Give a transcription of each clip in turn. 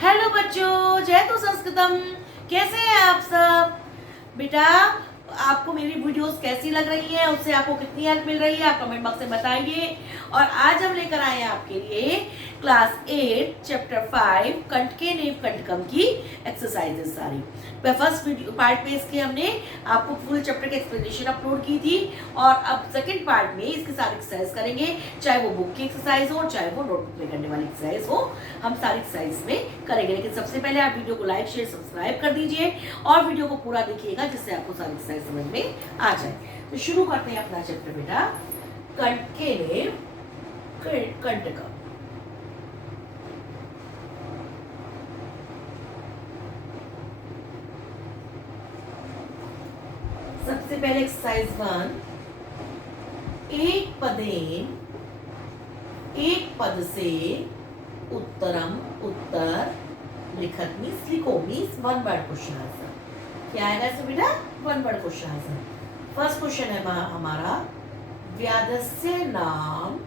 Hello बच्चों, जय तो संस्कृतम। कैसे हैं आप सब? बेटा, आपको मेरी वीडियोस कैसी लग रही हैं, उससे आपको कितनी हेल्प मिल रही है, आप कमेंट बॉक्स में बताइए। और आज हम लेकर आए हैं आपके लिए क्लास 8 चैप्टर 5 कंठ के नेव कंठकम की एक्सरसाइजेस सारी। फर्स्ट वीडियो पार्ट में इसके हमने आपको फुल चैप्टर की एक्सप्लेनेशन अपलोड की थी, और अब सेकंड पार्ट में इसकी सारी एक्सरसाइज करेंगे, चाहे वो बुक की एक्सरसाइज हो चाहे वो नोटबुक में करने वाली एक्सरसाइज हो, हम सारी एक्सरसाइज में करेंगे। लेकिन सबसे पहले आप वीडियो को लाइक शेयर सब्सक्राइब कर दीजिए और वीडियो को पूरा देखिएगा, जिससे आपको सारी एक्सरसाइज समझ में आ जाए। तो शुरू करते हैं अपना चैप्टर बेटा, कंठ के नेव कंठकम। सबसे पहले एक्सरसाइज 1, एक पदेन, एक पद से उत्तरम उत्तर लिखत मीन्स लिखो means one word question answer. क्या आएगा इसमें बेटा? One word question answer. First question है हमारा, व्याधस्य नाम,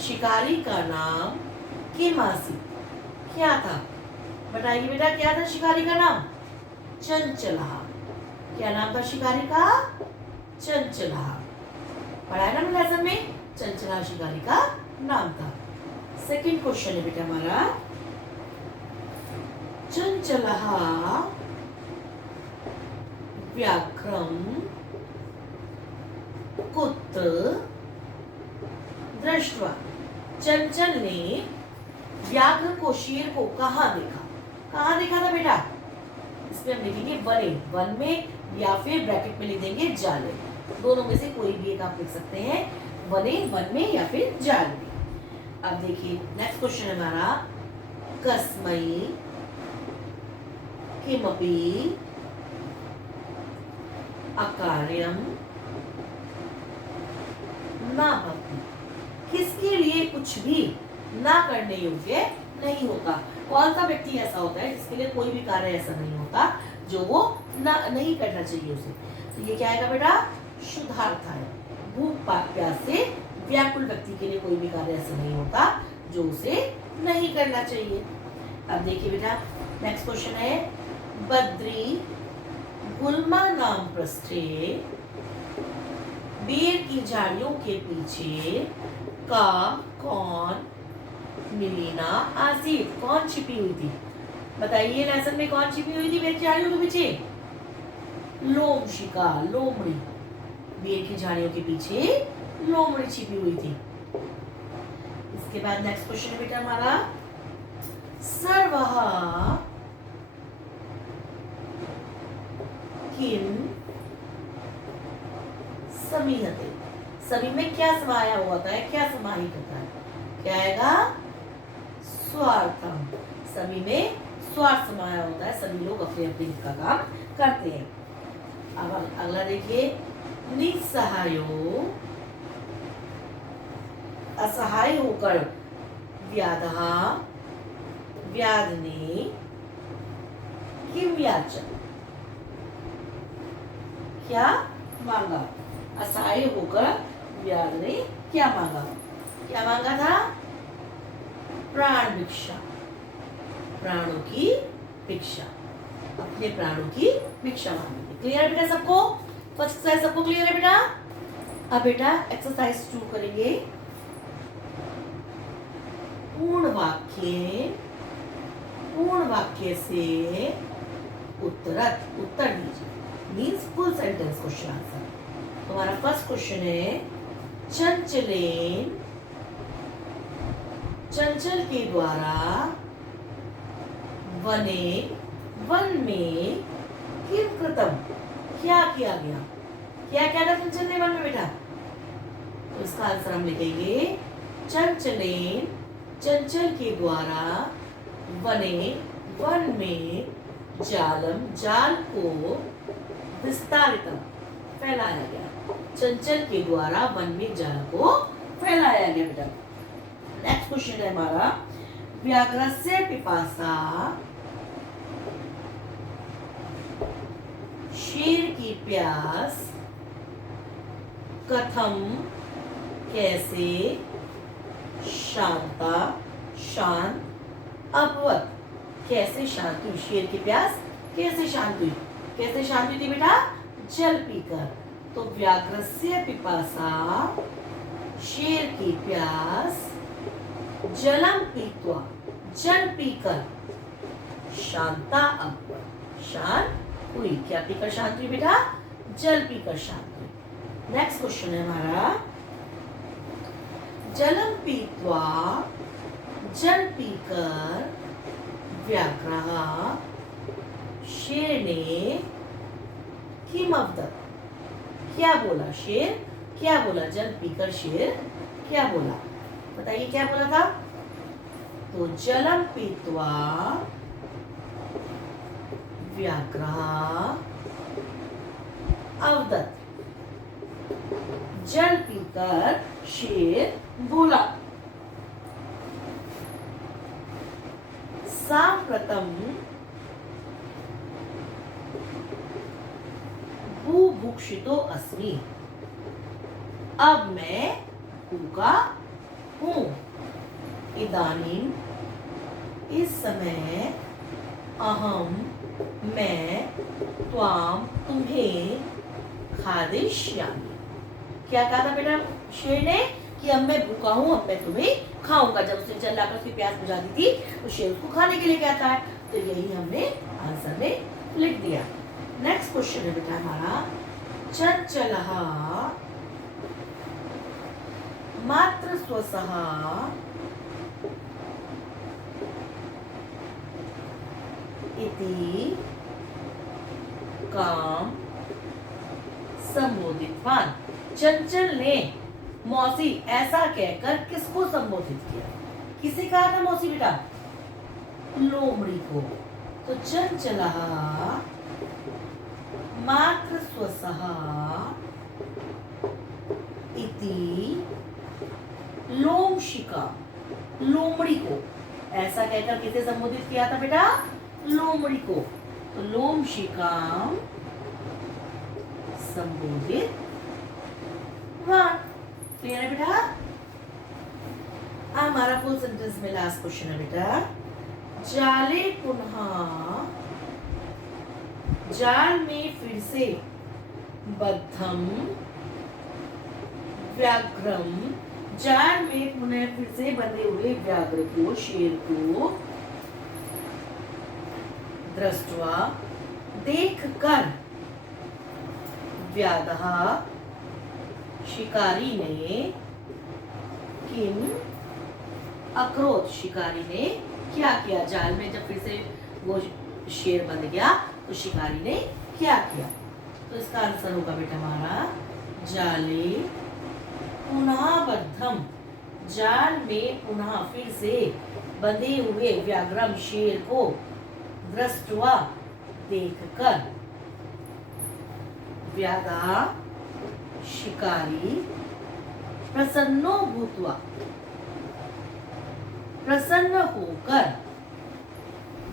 शिकारी का नाम किम आसीत, क्या था? बताइए बेटा, क्या था शिकारी का नाम? चंचला। क्या नाम था शिकारी का? चंचला। पढ़ाया ना मैंने लेसन में, चंचला शिकारी का नाम था। सेकंड क्वेश्चन है बेटा हमारा, चंचला व्याघ्रम कुत्र दृष्ट्वा, चंचल ने व्याघ्र को, शेर को कहाँ देखा? कहाँ देखा था बेटा? इसमें हम लिखेंगे वने, वन में, या फिर ब्रैकेट में लिख देंगे जाले। दोनों में से कोई भी एक आप लिख सकते हैं, वने, वन में, या फिर जाल में। अब देखिए नेक्स्ट क्वेश्चन है हमारा, कस्मई किमपि अकार्यम ना भवति, किसके लिए कुछ भी ना करने योग्य नहीं होता? कौन सा व्यक्ति ऐसा होता है जिसके लिए कोई भी कार्य ऐसा नहीं होता जो वो ना नहीं करना चाहिए उसे? तो ये क्या आएगा बेटा? शुद्धार्थ है। भूख प्यास से व्याकुल व्यक्ति के लिए कोई भी कार्य ऐसा नहीं होता जो उसे नहीं करना चाहिए। अब देखिए बेटा नेक्स्ट क्वेश्चन है, बद्री गुल्मा नाम प्रस्थे, बेर की झाड़ियों के पीछे का कौन मिलीना आसिफ, कौन छिपी हुई थी? बताइए लेसन में कौन छिपी हुई थी बेर की झाड़ियों के पीछे? लोमशिका, लोमड़ी। बेर की झाड़ियों के पीछे लोमड़ी छिपी हुई थी। इसके बाद नेक्स्ट क्वेश्चन है बेटा हमारा, सर्वः किम समीहते, सभी में क्या समाया हुआ होता है, क्या समाहित होता है? क्या आएगा? स्वार्थम। सभी में स्वार्थ समाया होता है, सभी लोग अपने अपने हित का काम करते हैं। अब अगला देखिए, निस्सहायो, असहाय होकर व्याधा, व्याध ने किम याचन, क्या मांगा? असहाय होकर व्याध ने क्या मांगा? क्या मांगा था? प्राण भिक्षा, प्राणों की भिक्षा, अपने प्राणों की भिक्षा मांगी। क्लियर बेटा सबको? फर्स्ट एक्सरसाइज सबको क्लियर है बेटा? अब बेटा एक्सरसाइज 2 करेंगे। पूर्ण वाक्य से उत्तर दीजिए means full sentence question answer. हमारा फर्स्ट क्वेश्चन है, चंचलेन, चंचल के द्वारा वने, वन में किम कृतम, क्या किया गया? क्या क्या था चंचल ने वन में बेटा? तो इसका आंसर हम लिखेंगे, चंचलेन, चंचल के द्वारा वने, वन में, जालम, जाल को, विस्तारितम, फैलाया गया। चंचल के द्वारा वन में जाल को फैलाया गया बेटा। नेक्स्ट क्वेश्चन है हमारा, व्याघ्रस्य पिपासा, शेर की प्यास, कथम, कैसे, शांता, शांत अभवत, कैसे शांत हुई, शेर की प्यास कैसे शांत हुई, कैसे शांत हुई थी बेटा, जल पीकर। तो व्याघ्रस्य पिपासा, शेर की प्यास, जलम पीत्वा, जल पीकर, शांता अभवत, शांत हुई। क्या पीकर शांत हुई बेटा, जल पीकर शांत हुई। नेक्स्ट क्वेश्चन है हमारा, जलम पीत्वा, जल पीकर व्याघ्रः, शेर ने किम अवदत, क्या बोला, शेर क्या बोला, जल पीकर शेर क्या बोला, बताइए क्या बोला था। तो जलम पीत्वा व्याघ्रः अवदत, जल पीकर शेर बोला। सांप्रतम बुभुक्षितो अस्मि, अब मैं भूखा हूँ। इदानीम, इस समय, अहम, मैं, त्वाम, तुम्हें, खादिष्यामि, क्या कहा था बेटा शेर ने कि अब मैं भूखा हूँ, अब मैं तुम्हें खाऊंगा। जब उसने जल लाकर उसकी प्यास बुझा दी थी तो शेर उसको खाने के लिए कहता है। तो यही हमने आंसर में लिख दिया। नेक्स्ट क्वेश्चन है बेटा हमारा, चंचलः मात्र स्वसः इति काम संबोधितवान। चंचल ने मौसी ऐसा कहकर किसको संबोधित किया, किसे कहा था मौसी बेटा, लोमड़ी को। तो चंचलः मात्र स्वसः इति लोमशिका, लोमड़ी को ऐसा कहकर किसे संबोधित किया था बेटा, लोमड़ी को। तो लोमशिकाम संबोधित वान। क्लियर है बेटा। हमारा फुल सेंटेंस में लास्ट क्वेश्चन है बेटा, जाले पुनः, जाल में फिर से, बद्धम व्याघ्रम, जाल में पुनः फिर से बंधे हुए व्याघ्र को, शेर को, दृष्ट्वा देखकर, व्याधः शिकारी ने, किम अक्रोध, शिकारी ने क्या किया, जाल में जब फिर से वो शेर बंध गया तो शिकारी ने क्या किया। तो इसका आंसर होगा बेटा हमारा, जाले पुनः बद्धम, जाल में पुनः फिर से बंधे हुए व्याघ्रम, शेर को, दृष्ट्वा देखकर, व्याधा शिकारी प्रसन्नो भूत्वा, प्रसन्न होकर,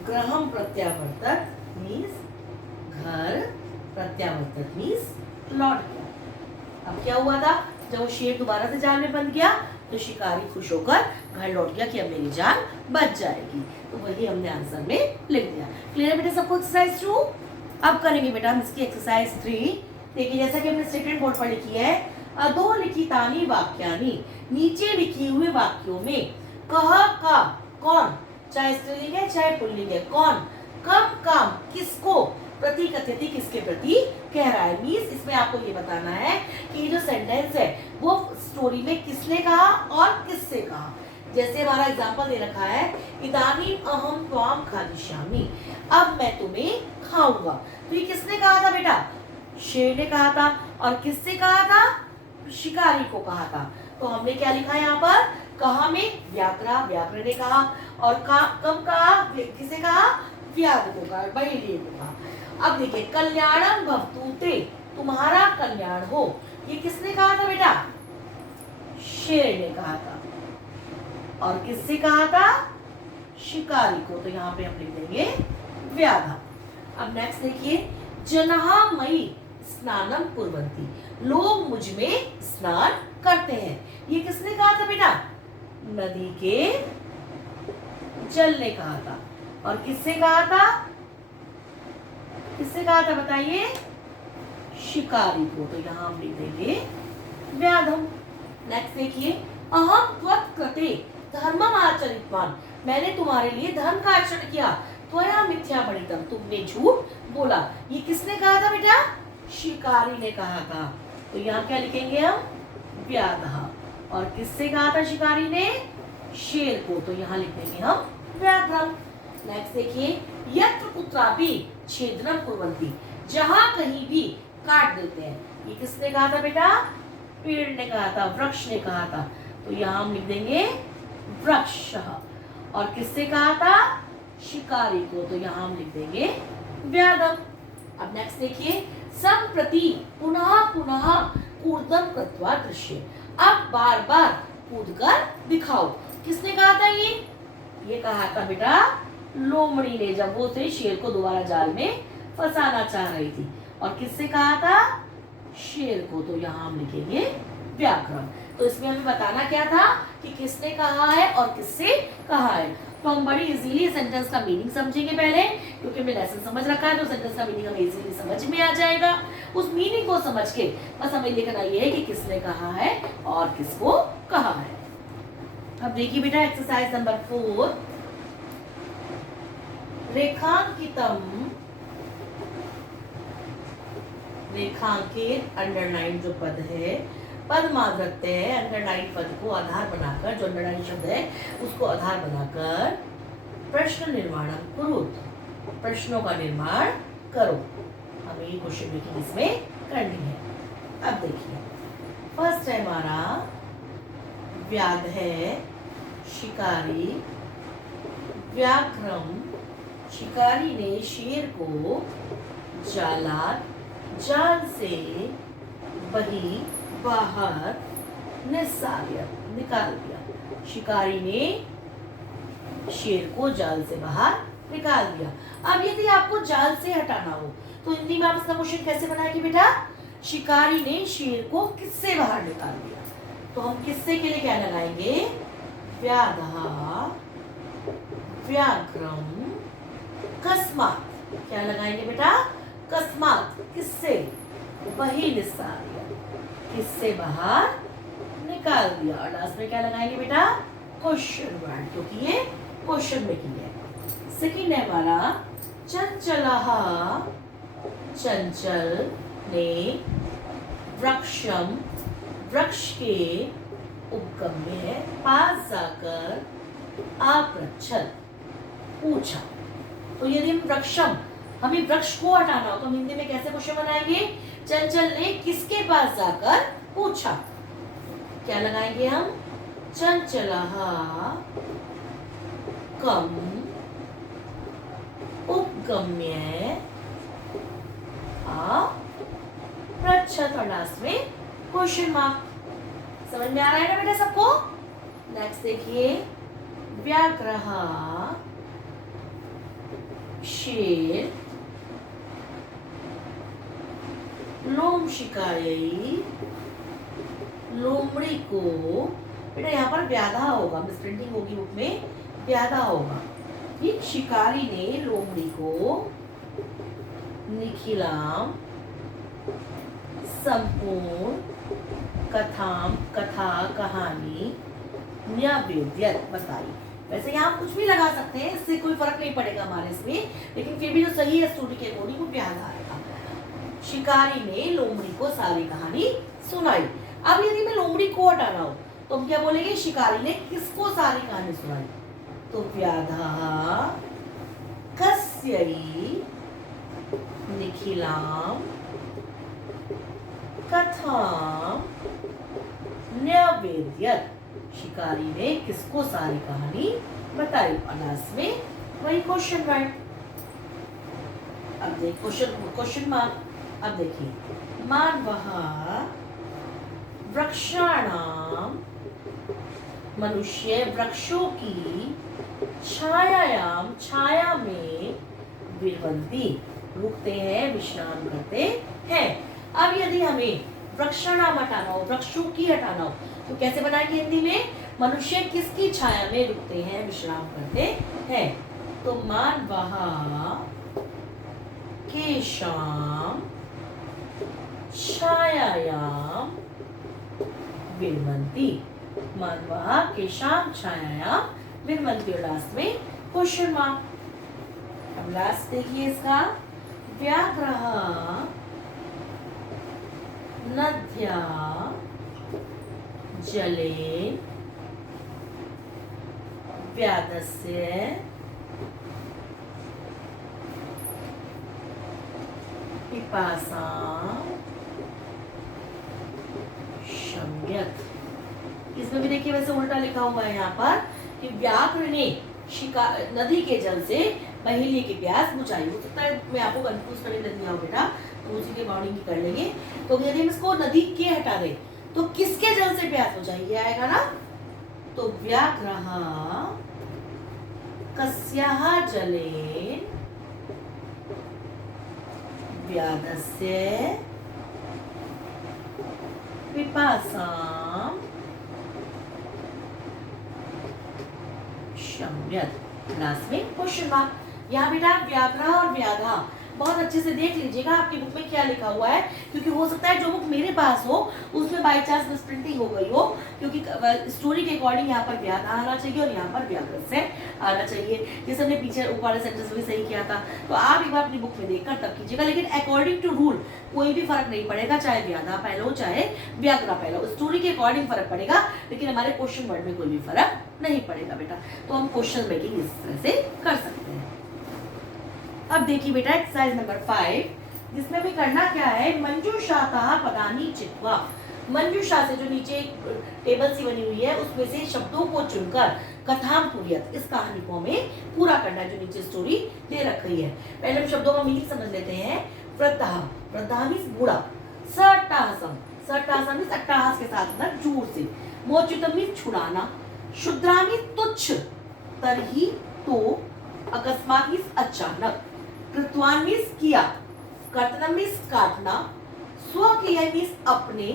गृहम प्रत्यावर्तत मीन्स घर, प्रत्यावर्तत मीन्स लौट गया। अब क्या हुआ था, जब वो शेर दोबारा से जाल में बंद गया तो शिकारी खुश होकर घर लौट गया कि अब मेरी जान बच जाएगी। तो वही हमने आंसर में लिख दिया। क्लियर बेटा सबको एक्सरसाइज 2। अब करेंगे बेटा हम इसकी एक्सरसाइज 3। देखिए जैसा कि हमने स्टेटमेंट बोर्ड पर लिखी है, अधोलिखितानि वाक्यानि, नीचे लिखी हुए वाक्यों में कह का कौन, चाहे स्त्रीलिंग है चाहे पुल्लिंग है, कौन कब काम किसको प्रति कथयति किसके प्रति कह रहा है। मीन्स इसमें आपको ये बताना है कि जो सेंटेंस है वो स्टोरी में किसने कहा और किससे कहा। जैसे हमारा एग्जांपल दे रखा है, इदानीम अहम त्वाम खादिष्यामि, अब मैं तुम्हें खाऊंगा। तो ये किसने कहा था बेटा, शेर ने कहा था। और किससे कहा था, शिकारी को कहा था। तो हमने क्या लिखा है यहाँ पर, कहा में व्याघ्र ने कहा, और कब कहा, किसे कहा, व्याघ्र को कहा, बहेलिये को कहा। अब देखिए कल्याणम भवतु ते, तुम्हारा कल्याण हो, ये किसने कहा था बेटा, शेर ने कहा था। और किससे कहा था, शिकारी को। तो यहाँ पे हम लिख देंगे व्याधा। अब नेक्स्ट देखिए, जनहा मई स्नानम कुर्वन्ति, लोग मुझ में स्नान करते हैं। ये किसने कहा था बेटा, नदी के जल ने कहा था। और किससे कहा था? किससे कहा था बताइए? शिकारी को। तो यहाँ हम लिख देंगे व्याधम। नेक्स्ट देखिए, अहम त्वत् कृते धर्मम आचरितवान, मैंने तुम्हारे लिए धर्म का आचरण किया। त्वया मिथ्या भणितम, तुमने झूठ बोला। ये किसने कहा था बेटा? शिकारी ने कहा था। तो यहाँ क्या लिखेंगे हम? व्याधः। और किससे कहा था शिकारी ने? शेर को। तो यहाँ लिख देंगे हम व्याघ्रम। नेक्स्ट देखिए, यत्र कुत्रापि छेदनम कुर्वन्ति, जहां कहीं भी काट देते हैं। ये किसने कहा था बेटा? पेड़ ने कहा था, वृक्ष ने कहा था। तो यहाँ हम लिख देंगे वृक्षः। और किससे कहा था? शिकारी को। तो यहाँ हम लिख देंगे व्याधम। अब नेक्स्ट देखिए, संप्रति पुनः पुनः कूर्दम कृत्वा दृश्य, अब बार बार कूद कर दिखाओ। किसने कहा था ये कहा था बेटा लोमड़ी ने, जब वो थे शेर को दोबारा जाल में फंसाना चाह रही थी। और किससे कहा था? शेर को। तो यहाँ हम लिखेंगे व्याघ्रम। तो इसमें हमें बताना क्या था कि किसने कहा है और किससे कहा है। तो हम बड़ी इजीली सेंटेंस का मीनिंग समझेंगे पहले, क्योंकि हमने लेसन समझ रखा है तो सेंटेंस का मीनिंग हमें इजीली समझ में आ जाएगा। उस मीनिंग को समझ के बस हमें लिखना ये है कि किसने कहा है और किसको कहा है। अब देखिए बेटा एक्सरसाइज नंबर 4, रेखांकितम, रेखांकित अंडरलाइन जो पद है, पद माधृत्य है, अंडरलाइन पद को आधार बनाकर, जो अंडरलाइन शब्द है उसको आधार बनाकर प्रश्न निर्माण कुरुत, प्रश्नों का निर्माण करो। हमें ये क्वेश्चन मेकिंग इसमें करनी है। अब देखिए फर्स्ट है हमारा व्याध है शिकारी, व्याघ्रम, शिकारी ने शेर को जालात, जाल से बही बाहर निकाल दिया। शिकारी ने शेर को जाल से बाहर निकाल दिया। अब यदि आपको जाल से हटाना हो तो हिंदी में आप इसका क्वेश्चन कैसे बनाएंगे बेटा? शिकारी ने शेर को किससे बाहर निकाल दिया। तो हम किससे के लिए क्या लगाएंगे? व्याधः, व्याघ्रम, कस्मात्। क्या लगाएंगे बेटा? कस्मात्। किससे? वही निस्सार्य, किससे बाहर निकाल दिया। और लास्ट में क्या लगाएंगे बेटा? क्वेश्चन वर्ड, क्योंकि ये क्वेश्चन मेकिंग है। सेकंड है हमारा चंचलः, चंचल ने वृक्षम, वृक्ष के उपगम्य पास जाकर आपृच्छत, पूछा। तो यदि हम वृक्षम, हमें वृक्ष को हटाना हो तो हम हिंदी में कैसे क्वेश्चन बनाएंगे? चंचल ने किसके पास जाकर पूछा। क्या लगाएंगे हम? चंचलः कम उपगम्य पृच्छत, और लास्ट में क्वेश्चन मार्क। समझ में आ रहा है ना बेटा सबको? नेक्स्ट देखिए, व्याघ्रः शेर, लोम शिकायी, लोमड़ी को। बेटा यहाँ पर व्याधा होगा, मिसप्रिंटिंग होगी बुक में, व्याधा होगा। ठीक, शिकारी ने लोमड़ी को निखिलाम संपूर्ण कथाम, कथा कहानी न्यावेद्यत बताई। वैसे यहाँ कुछ भी लगा सकते हैं, इससे कोई फर्क नहीं पड़ेगा हमारे इसमें, लेकिन फिर भी जो सही है स्टूडी के अकॉर्डिंग वो व्याधा आएगा। शिकारी ने लोमड़ी को सारी कहानी सुनाई। अब यदि मैं लोमड़ी को हटाना हो तो हम क्या बोलेंगे? शिकारी ने किसको सारी कहानी सुनाई। तो व्याधः कस्यै निखिलाम कथाम न्यावेद्यत, शिकारी ने किसको सारी कहानी बताई। और लास्ट में वही क्वेश्चन वर्ड। अब देख क्वेश्चन मार्क। अब देखिए, मानवः वृक्षाणाम, मनुष्य वृक्षों की छायायाम, छाया में विरवन्ति, रुकते हैं, विश्राम करते हैं। अब यदि हमें वृक्षाणाम हटाना हो, वृक्षों की हटाना हो तो कैसे बनाएंगे हिंदी में? मनुष्य किसकी छाया में रुकते हैं, विश्राम करते हैं? तो मानवः केषां छायायां विरमन्ति। मानवः केषां छायायां विरमन्ति। और लास्ट में क्वेश्चन मार्क। अब लास्ट देखिए इसका, व्याघ्रः नद्या जले व्याधस्य पिपासा शम्यत। इसमें भी देखिए वैसे उल्टा लिखा हुआ है यहाँ पर कि व्याघ्र ने नदी के जल से महीलिए की प्यास बुझाई। हो सकता है मैं आपको कंफ्यूज करने लग गया हूँ बेटा, तो उसी के अकॉर्डिंग कर लेंगे। तो यदि हम इसको नदी के हटा दें तो किसके जल से प्यास बुझाई, ये आएगा ना। तो व्याघ्रः कस्याः जलेन व्याधस्य पिपासां शम्यत। लास्ट में क्वेश्चन मार्क। यहाँ बेटा व्याघ्र और व्याधा बहुत अच्छे से देख लीजिएगा आपकी बुक में क्या लिखा हुआ है, क्योंकि हो सकता है जो बुक मेरे पास हो उसमें बाय चांस मिस प्रिंटिंग हो गई हो, क्योंकि स्टोरी के अकॉर्डिंग यहाँ पर व्याधा आना चाहिए और यहाँ पर व्याघ्र से आना चाहिए। जैसे हमने पीछे ऊपर वाले सेंटेंस में सही किया था, तो आप एक बार अपनी बुक में देखकर तब कीजिएगा। लेकिन अकॉर्डिंग टू रूल कोई भी फर्क नहीं पड़ेगा, चाहे व्याधा पहले हो चाहे व्याघ्र पहले हो, स्टोरी के अकॉर्डिंग फर्क पड़ेगा, लेकिन हमारे क्वेश्चन वर्ड में कोई भी फर्क नहीं पड़ेगा बेटा। तो हम क्वेश्चन मेकिंग इस तरह से कर सकते हैं। अब देखिए बेटा एक्सरसाइज नंबर 5, जिसमें भी करना क्या है, मंजूषातः पदानि चित्वा। मंजूषा से जो नीचे टेबल सी बनी हुई है उसमें से शब्दों को चुनकर कथाम पूर्यत, इस कहानी को हमें पूरा करना है जो नीचे स्टोरी दे रखी है। पहले हम शब्दों का मीनिंग समझ लेते हैं। वृद्धः, वृद्धः मींस बूढ़ा। सट्टाहसम, सट्टाहसम मींस अट्टहास के साथ ना जोर से। मोचितम मींस छुड़ाना। शुद्रा मींस तुच्छ। तरही तो, अकस्मात मींस अचानक। कृतवान मींस किया। कर्तनम मींस काटना। स्वकीय मींस अपने।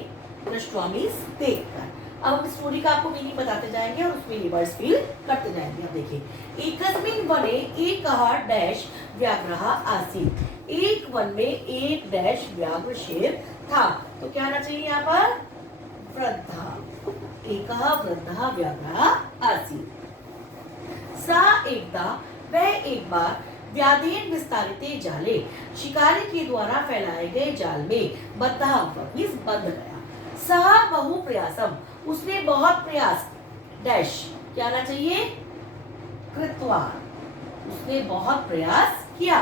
दृष्ट्वा मींस देखकर। अब हम स्टोरी का आपको मीनिंग बताते जाएंगे और उसमें ये वर्ड्स फिल करते जाएंगे। अब देखिए, एकस्मिन् वने एकः डैश व्याघ्रः आसीत्। एक वन में एक डैश व्याघ्र शेर था। तो क्या आना चाहिए यहाँ पर, वृद्धः। एकः वृद्धः व्याघ्रः आसीत्। सा एकदा, वह एक बार, व्याधेन विस्तारिते जाले, शिकारी के द्वारा फैलाए गए जाल में, बद्धा मींस बंध गया। सह बहु प्रयासम, उसने बहुत प्रयास, डैश क्या आना चाहिए, कृत्वा, उसने बहुत प्रयास किया।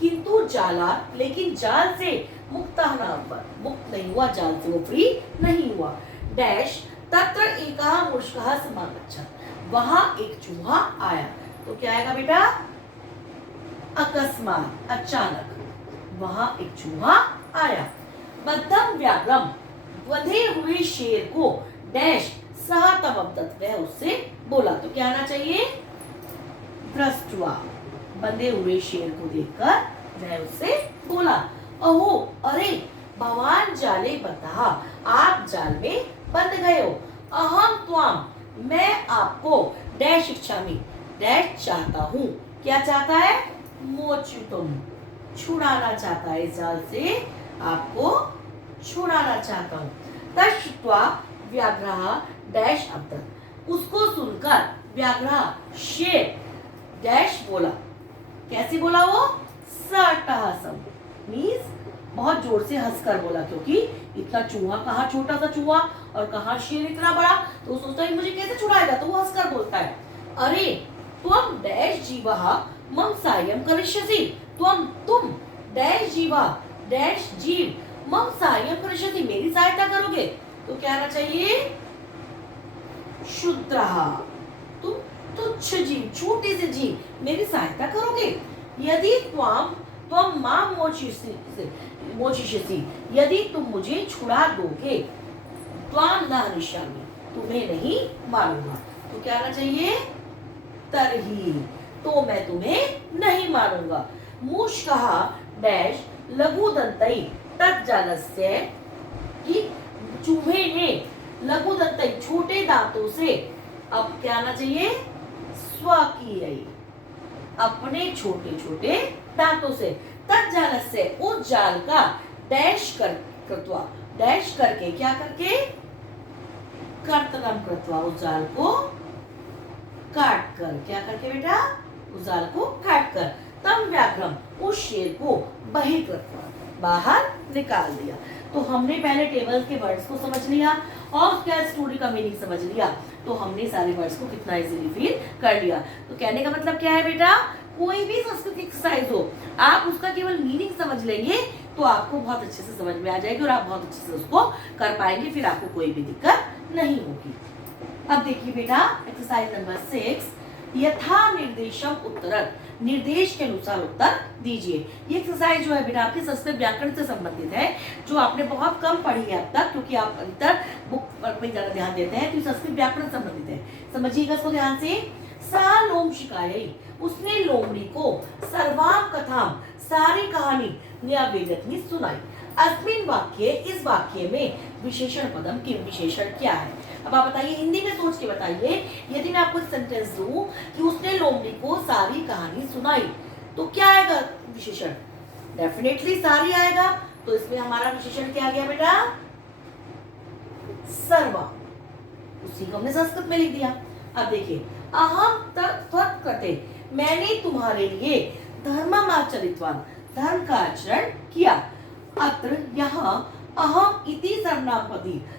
किंतु जाला, लेकिन जाल से मुक्तः न हुआ, मुक्त नहीं हुआ, जाल से वो फ्री नहीं हुआ। डैश तत्र एकः मूषकः समागच्छत्, वहां एक चूहा आया। तो क्या आएगा बेटा, अकस्मात, अचानक, वहां एक चूहा आया। बद्धम व्याघ्रम, वधे हुए शेर को, डैश सह तमब्दत, वह उससे बोला। तो क्या आना चाहिए, दृष्ट्वा, बंधे हुए शेर को देखकर वह उससे बोला। अहो, अरे, भवान जाले बद्धा, आप जाल में बंध गए हो। अहम त्वाम, मैं आपको, डैश इच्छामि, डैश चाहता हूँ। क्या चाहता है, मोचितुम, छुड़ाना चाहता है, इस जाल से आपको छुड़ाना चाहता हूँ। तश्रुत्वा व्याघ्रः डैश अब्दत्, उसको सुनकर व्याघ्रः शेर डैश बोला। कैसे बोला वो, सट्टाहसम मींस बहुत जोर से हंसकर बोला, क्योंकि इतना चूहा, कहाँ छोटा सा चूहा और कहाँ शेर इतना बड़ा, तो वो सोचता है मुझे कैसे छुड़ाएगा, तो वो हंसकर बोलता है। अरे त्वम डैश जीवः मम साहाय्यं करिष्यसि, तुम डैश जीवा, डैश जीव, मम साहाय्यं करिष्यसि, मेरी सहायता करोगे। तो क्या आना चाहिए, शुद्रः, तुम तुच्छ जीव, छोटे से जीव, मेरी सहायता करोगे। यदि त्वम मां मोचिष्यसि, यदि तुम मुझे छुड़ा दोगे, त्वाम न हनिष्यामि, तुम्हें नहीं मारूंगा। तो क्या आना चाहिए, तरही, तो मैं तुम्हें नहीं मारूंगा। मूषकः डैश लघुदन्तै तज्जालस्य, कि चूहे ने लघुदन्तै छोटे दांतों से अब क्या आना चाहिए, स्वकीय, अपने छोटे छोटे दांतों से, तज्जालस्य उस जाल का डैश कर कृत्वा, डैश करके, क्या करके, कर्तनम कृत्वा, उस जाल को काट कर, क्या करके बेटा, उस जाल को काट कर, तम व्याघ्रम, उस शेर को बहिर्कृत्वा, बाहर निकाल दिया। तो हमने पहले टेबल के वर्ड्स को समझ लिया और क्या स्टोरी का मीनिंग समझ लिया, तो हमने सारे वर्ड्स को कितना इजीली फील कर लिया। तो कहने का मतलब क्या है बेटा, कोई भी संस्कृत एक्सरसाइज हो, आप उसका केवल मीनिंग समझ लेंगे तो आपको बहुत अच्छे से समझ में आ जाएगी और आप बहुत अच्छे से उसको कर पाएंगे, फिर आपको कोई भी दिक्कत नहीं होगी। अब देखिए बेटा एक्सरसाइज नंबर 6, यथा निर्देशम उत्तरं, निर्देश के अनुसार उत्तर दीजिए। ये एक्सरसाइज जो है बेटा आपके संस्कृत व्याकरण से संबंधित है, जो आपने बहुत कम पढ़ी है अब तक, क्योंकि आप अधिकतर बुक पर ज्यादा ध्यान देते हैं, तो संस्कृत व्याकरण संबंधित है। समझिएगा इसको ध्यान से। सा लोम शिकायई, उसने लोमड़ी को सर्वाम कथाम, सारी कहानी न्यावेदकनी सुनाई। अस्मिन वाक्य, इस वाक्य में विशेषण पदम की, विशेषण क्या है। अब आप बताइए, हिंदी में सोच के बताइए, यदि मैं आपको सेंटेंस दूं कि उसने लोमड़ी को सारी कहानी सुनाई, तो क्या आएगा विशेषण, डेफिनेटली सारी आएगा। तो इसमें हमारा विशेषण क्या आ गया बेटा, सर्वा, उसी को हमने संस्कृत में लिख दिया। अब देखिए, अहम त्वत्कृते, मैंने तुम्हारे लिए धर्मम आचरितवान, धर्म का आचरण किया। अत्र यहाँ अहम इति सर्वनाम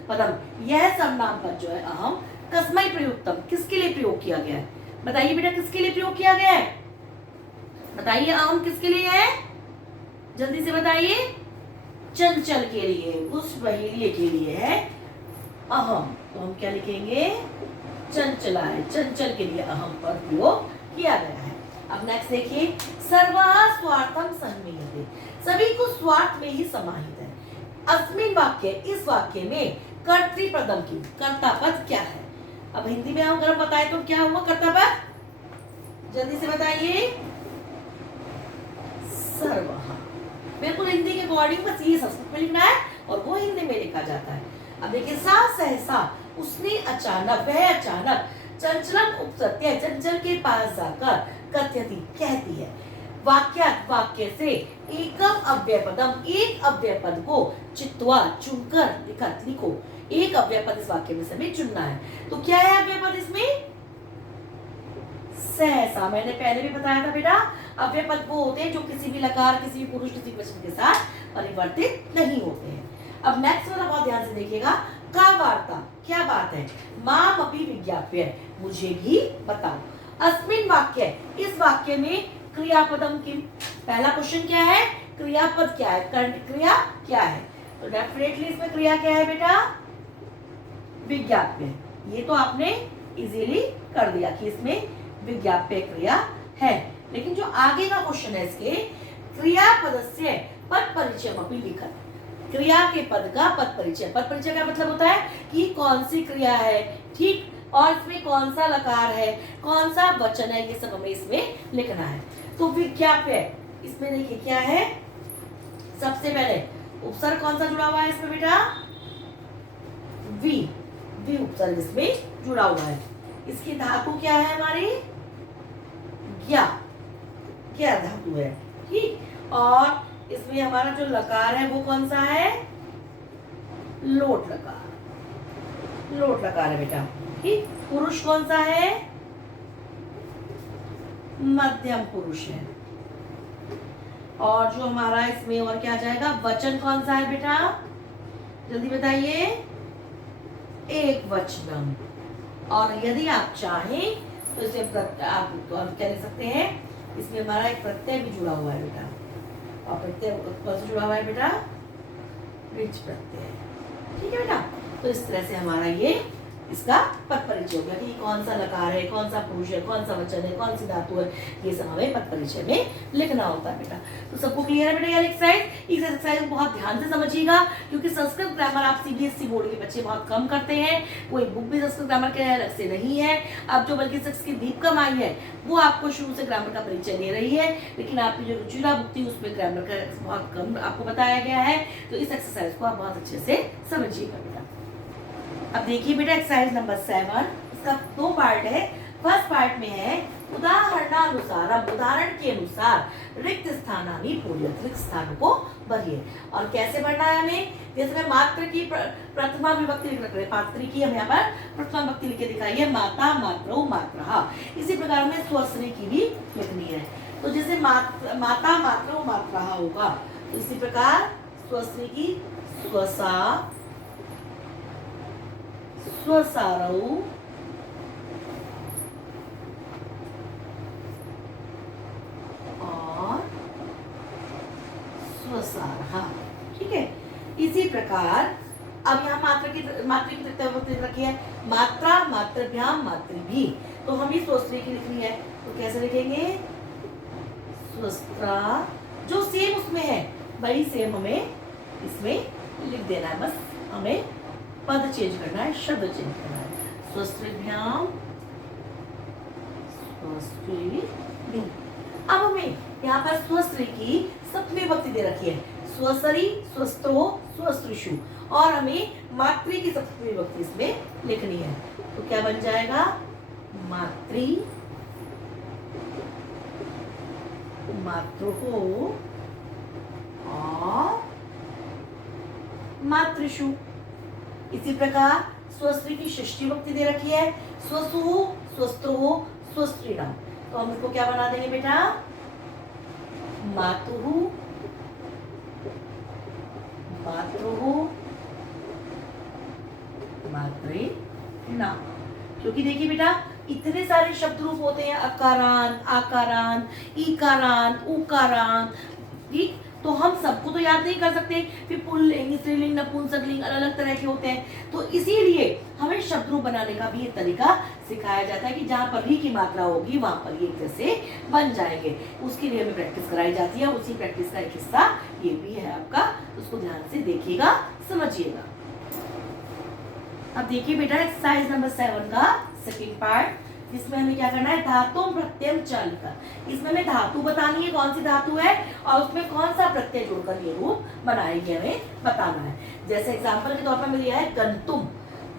पदम, यह सर्वनाम पद जो है अहम, कस्मै प्रयुक्तम, किसके लिए प्रयोग किया गया है, बताइए बेटा किसके लिए प्रयोग किया गया है, बताइए अहम किसके लिए है, जल्दी से बताइए, चंचल के लिए, उस बहेलिये के लिए है अहम। तो हम क्या लिखेंगे, चंचला है, चंचल के लिए अहम पर प्रयोग किया गया है। अब नेक्स्ट देखिए, सर्वा स्वार्थम सन्मीयते, सभी को स्वार्थ में ही समाहित है। अस्मिन वाक्य, इस वाक्य में कर्तृपदम की, कर्ता पद क्या है। अब हिंदी में हम अगर बताएं तो क्या हुआ कर्ता पद, जल्दी से बताइए, सर्वः, बिल्कुल हिंदी के अकॉर्डिंग बस ये संस्कृत में लिखना है और वो हिंदी में लिखा जाता है। अब देखिए, सा सहसा, उसने अचानक, वह अचानक, चंचलम उपसत्य, चंचल के पास जाकर, कथयति, कहती है। वाक्य, वाक्य से एकम अव्यय पदम, एक अव्यय पद को चित्वा, चुनकर, लिखो, एक अव्यय पद इस वाक्य में से हमें चुनना है। तो क्या है अव्यय पद इसमें, सहसा, मैंने पहले भी बताया था बेटा, अव्यय पद वो होते हैं जो किसी भी लकार, किसी भी पुरुष, किसी भी वचन के साथ परिवर्तित नहीं होते हैं। अब नेक्स्ट वाला बहुत ध्यान से देखिएगा, का वार्ता, क्या बात है, माम अपि विज्ञाप्य, मुझे भी बताओ। अस्मिन वाक्य, इस वाक्य में क्रियापदम किम, पहला क्वेश्चन क्या है, क्रियापद क्या है, क्रिया क्या है, तो डेफिनेटली इसमें क्रिया क्या है बेटा, विज्ञाप्य। ये तो आपने इजीली कर दिया कि इसमें विज्ञाप्य क्रिया है, लेकिन जो आगे का क्वेश्चन है इसके, क्रियापदस्य पद परिचय अपि लिखत, क्रिया के पद का पद परिचय, पद परिचय का मतलब होता है कि कौन सी क्रिया है, ठीक, और इसमें कौन सा लकार है, कौन सा वचन है, ये सब हमें इसमें लिखना है। तो विज्ञाप्य, इसमें देखिए क्या है, सबसे पहले उपसर्ग कौन सा जुड़ा हुआ है इसमें बेटा, वी, वी उपसर्ग इसमें जुड़ा हुआ है। इसकी धातु क्या है हमारी, ज्ञा, ज्ञा धातु है, ठीक, और इसमें हमारा जो लकार है वो कौन सा है, लोट लकार, लोट लकार है बेटा, ठीक। पुरुष कौन सा है, मध्यम पुरुष है, और जो हमारा इसमें और क्या जाएगा, वचन कौन सा है बेटा, जल्दी बताइए, एक वचनम। और यदि आप चाहें तो इसे आप क्या लिख सकते हैं, इसमें हमारा एक प्रत्यय भी जुड़ा हुआ है बेटा, और प्रत्यय कौन सा जुड़ा हुआ है बेटा, रिच प्रत्यय, ठीक है बेटा। तो इस तरह से हमारा ये इसका पद परिचय हो गया कि कौन सा लकार है, कौन सा पुरुष है, कौन सा वचन है, कौन सी धातु है, ये सब हमें पद परिचय में लिखना होता है बेटा। तो सबको क्लियर है बेटा ये एक्सरसाइज, इस एक्सरसाइज को बहुत ध्यान से समझिएगा, क्योंकि संस्कृत ग्रामर आप सीबीएसई बोर्ड के बच्चे बहुत कम करते हैं, कोई बुक भी संस्कृत ग्रामर के अलग से नहीं है। अब जो बल्कि की दीपकम आई है वो आपको शुरू से ग्रामर का परिचय दे रही है, लेकिन आपकी जो रुचिरा बुक थी उसमें ग्रामर का बहुत कम आपको बताया गया है। तो इस एक्सरसाइज को आप बहुत अच्छे से समझिएगा बेटा। अब देखिए बेटा एक्सरसाइज नंबर 7, इसका 2 पार्ट है। फर्स्ट पार्ट में है उदाहरणानुसार, अब उदाहरण के अनुसार रिक्त स्थानानि पूर्यत, रिक्त स्थानों को भरिए। और कैसे भरना है हमें, जैसे मैं मात्र की प्रथमा विभक्ति लिख रहे, मातृ की हम यहाँ पर प्रथमा विभक्ति लिख के दिखाइए, माता, मात्रौ, मात्रः। इसी प्रकार में स्वस्त्री की भी लिखनी है। तो जैसे माता, मात्रौ, मात्रः होगा, तो इसी प्रकार स्वस्त्री की स्वसा, स्वसारौ, स्वसारः। ठीक है, इसी प्रकार अब यहाँ मात्र की तृतीया विभक्ति रखी है, मात्रा, मातृभ्याम, मातृभि, तो हम ही स्वस्त्री की लिखनी है। तो कैसे लिखेंगे, स्वस्त्रा, जो सेम उसमें है वही सेम हमें इसमें लिख देना है, बस हमें पद चेंज करना है, शब्द चेंज करना है। स्वस्त्रिभ्याम, स्वस्त्रिभि। अब हमें यहाँ पर स्वस्त्री की सप्तमी विभक्ति दे रखी है, स्वसरी, स्वस्त्रो, स्वस्त्रिषु, और हमें मातृ की सप्तमी विभक्ति इसमें लिखनी है। तो क्या बन जाएगा, मातृ, मातृहो और मातृषु। इसी प्रकार स्वस्त्री की षष्ठी विभक्ति दे रखी है, स्वसु, स्वस्त्रो, स्वस्त्रीणाम। तो हम इसको क्या बना देंगे बेटा, मातुः, मातृः, मातृणाम। क्योंकि देखिए बेटा इतने सारे शब्द रूप होते हैं, अकारान, आकारान, ईकारान, उकारान, ठीक। तो हम सबको तो याद नहीं कर सकते, फिर पुल्लिंग, स्त्रीलिंग, नपुंसकलिंग अलग अलग तरह के होते हैं। तो इसीलिए हमें शब्द रूप बनाने का भी एक तरीका सिखाया जाता है कि जहाँ पर री की मात्रा होगी वहां पर ये कैसे बन जाएंगे, उसके लिए हमें प्रैक्टिस कराई जाती है। उसी प्रैक्टिस का एक हिस्सा ये भी है आपका, उसको ध्यान से देखिएगा, समझिएगा। अब देखिए बेटा एक्सरसाइज नंबर 7 का सेकंड पार्ट, जिसमें हमें क्या करना है, धातु प्रत्यय चालिका। इसमें हमें धातु बतानी है, कौन सी धातु है और उसमें कौन सा प्रत्यय जोड़कर ये रूप बनाएंगे, हमें बताना है। जैसे एग्जांपल के तौर पर मिली है गंतुम,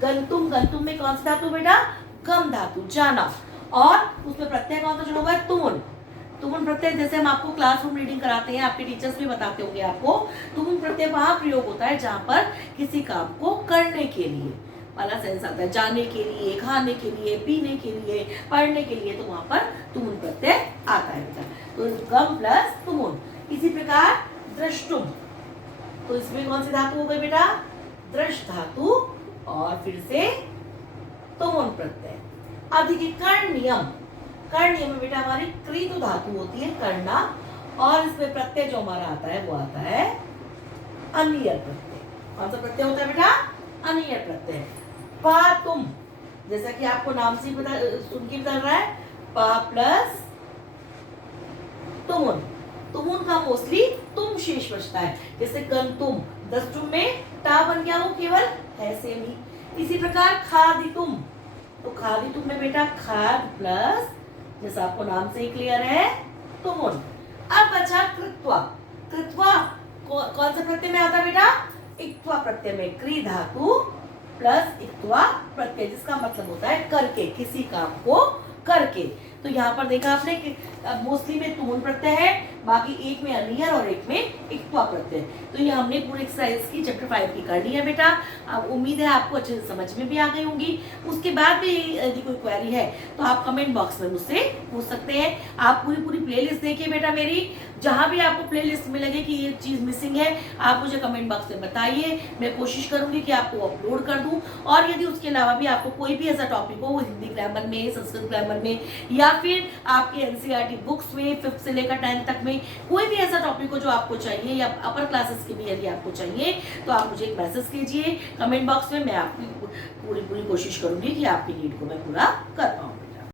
गंतुम, गंतुम में कौन सी धातु बेटा, गम धातु, जाना, और उसमें प्रत्यय कौन सा जुड़ा हुआ है, तुमुन। तुमुन प्रत्यय जैसे हम आपको क्लासरूम रीडिंग कराते हैं, आपके टीचर्स भी बताते होंगे आपको, तुमुन प्रत्यय वहां प्रयोग होता है जहां पर किसी काम को करने के लिए वाला सेंस आता है, जाने के लिए, खाने के लिए, पीने के लिए, पढ़ने के लिए, तो वहां पर तुमुन प्रत्यय आता है बेटा। तो गम प्लस तुमुन। इसी प्रकार द्रष्टुम, तो इसमें कौन सी धातु हो गई बेटा, दृष्ट धातु, और फिर से तुमुन प्रत्यय। अब देखिए कर्णियम, कर्णियम में बेटा हमारी कृतु धातु होती है, करना, और इसमें प्रत्यय जो हमारा आता है वो आता है अनियर प्रत्यय। कौन सा प्रत्यय होता है बेटा, अनियर प्रत्यय। पातुम, जैसा कि आपको नाम से पता, सुन के बता रहा है, पा प्लस तुमुन, तुमुन का मोस्टली तुम शेष बचता है। जैसे गंतुम, दस्तुम में टा बन गया, वो केवल है सेम ही। इसी प्रकार खादितुम, तो खादितुम में बेटा खाद प्लस, जैसा आपको नाम से ही क्लियर है, तुमुन। अब बचा कृत्वा, कृत्वा कौन सा प्रत्यय में आता है बेटा, इक्त्वा प्रत्यय में, क्री धातु प्लस इक्त्वा प्रत्यय, जिसका मतलब होता है करके, किसी काम को करके। तो यहाँ पर देखा आपने कि मोस्टली में तुमुन प्रत्यय है, बाकी एक में अनियर और एक में इक्त्वा प्रत्यय। तो ये हमने पूरी एक्सरसाइज की चैप्टर 5 की कर ली है बेटा। अब उम्मीद है आपको अच्छे से समझ में भी आ गई होंगी। उसके बाद भी यदि कोई क्वेरी है तो आप कमेंट बॉक्स में मुझसे पूछ सकते हैं। आप पूरी प्लेलिस्ट देखिए बेटा मेरी, जहाँ भी आपको प्लेलिस्ट में लगे कि ये चीज़ मिसिंग है आप मुझे कमेंट बॉक्स में बताइए, मैं कोशिश करूंगी कि आपको अपलोड कर दूं। और यदि उसके अलावा भी आपको कोई भी ऐसा टॉपिक हो, हिंदी ग्रामर में, संस्कृत ग्रामर में, या फिर आपके एनसीईआरटी बुक्स में 5th से लेकर 10th तक में कोई भी ऐसा टॉपिक हो जो आपको चाहिए, या अपर क्लासेस के भी यदि आपको चाहिए, तो आप मुझे एक मैसेज कीजिए कमेंट बॉक्स में। मैं आपकी पूरी कोशिश करूंगी कि आपकी नीड को मैं पूरा कर पाऊँ।